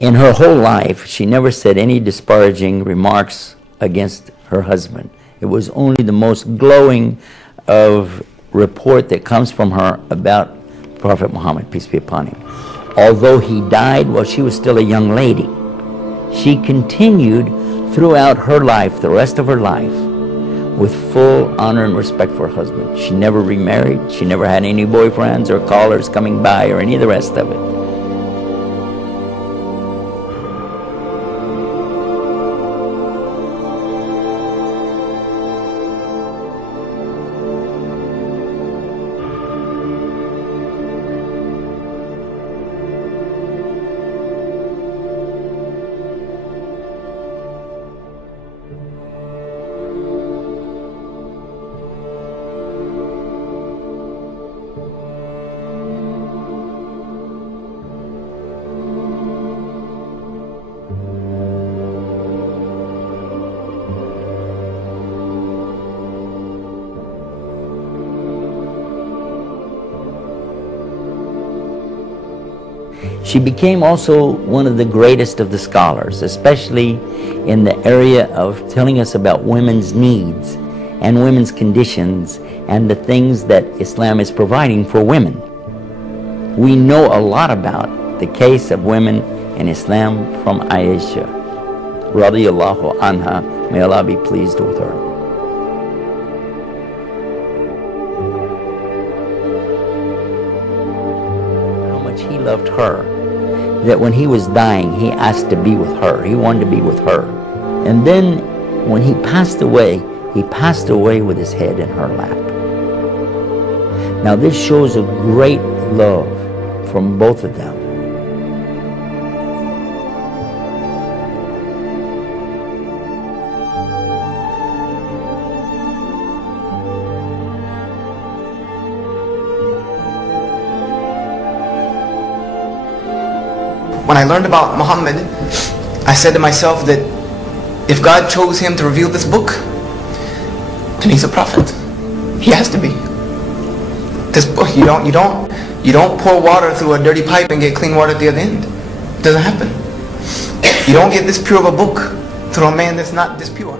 In her whole life, she never said any disparaging remarks against her husband. It was only the most glowing of report that comes from her about Prophet Muhammad, peace be upon him. Although he died while she was still a young lady, she continued throughout her life, the rest of her life, with full honor and respect for her husband. She never remarried. She never had any boyfriends or callers coming by or any of the rest of it. She became also one of the greatest of the scholars, especially in the area of telling us about women's needs and women's conditions and the things that Islam is providing for women. We know a lot about the case of women in Islam from Aisha, radiyallahu anha, may Allah be pleased with her. How much he loved her, that when he was dying, he asked to be with her. He wanted to be with her. And then when he passed away with his head in her lap. Now this shows a great love from both of them. When I learned about Muhammad, I said to myself that if God chose him to reveal this book, then he's a prophet. He has to be. This book, you don't pour water through a dirty pipe and get clean water at the other end. It doesn't happen. You don't get this pure of a book through a man that's not this pure.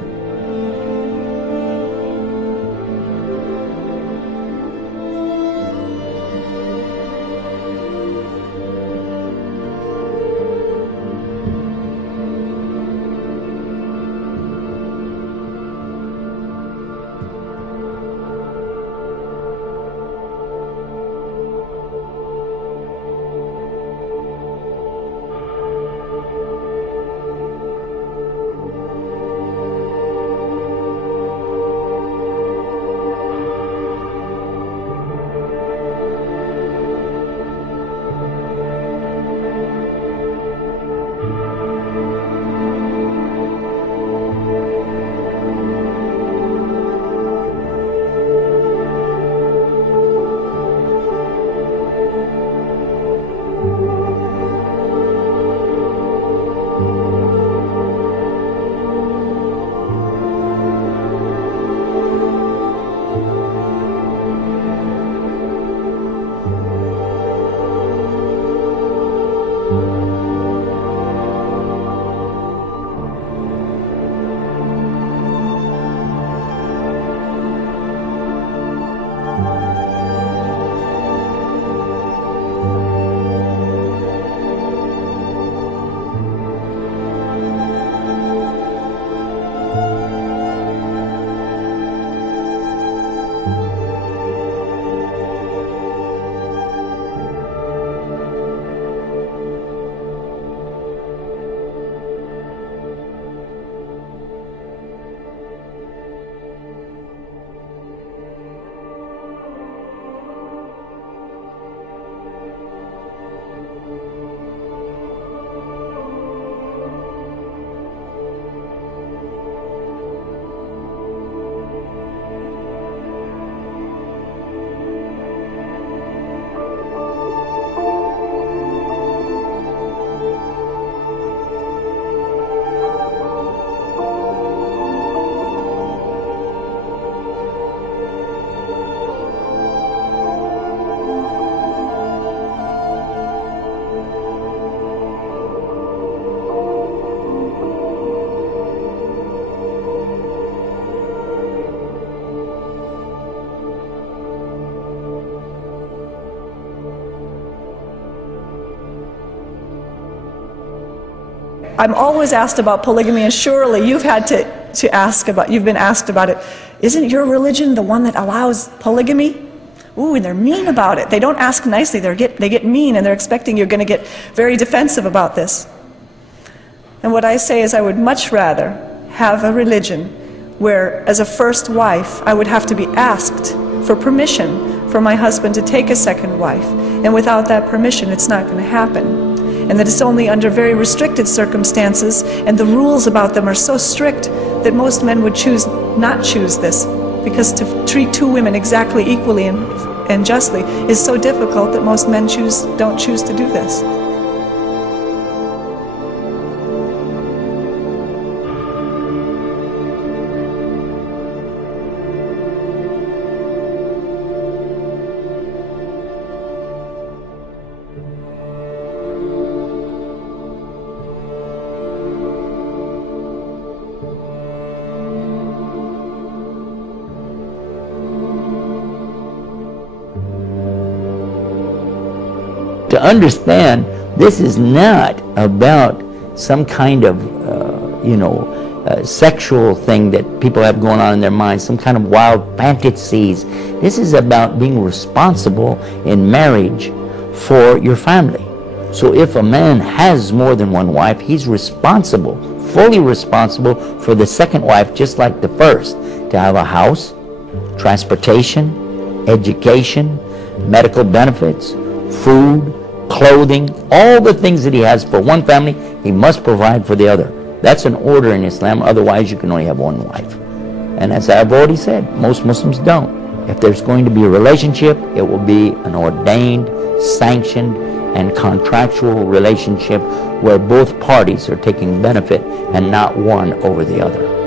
I'm always asked about polygamy, and surely you've had to ask about, you've been asked about it. Isn't your religion the one that allows polygamy? Ooh, and they're mean about it. They don't ask nicely, they get mean, and they're expecting you're going to get very defensive about this. And what I say is I would much rather have a religion where, as a first wife, I would have to be asked for permission for my husband to take a second wife. And without that permission, it's not going to happen. And that it's only under very restricted circumstances, and the rules about them are so strict that most men would not choose this. Because to treat two women exactly equally and justly is so difficult that most men don't choose to do this. To understand, this is not about some kind of, sexual thing that people have going on in their minds, some kind of wild fantasies. This is about being responsible in marriage for your family. So if a man has more than one wife, he's responsible, fully responsible for the second wife, just like the first, to have a house, transportation, education, medical benefits, food, clothing, all the things that he has for one family, he must provide for the other. That's an order in Islam, otherwise you can only have one wife. And as I've already said, most Muslims don't. If there's going to be a relationship, it will be an ordained, sanctioned, and contractual relationship where both parties are taking benefit and not one over the other.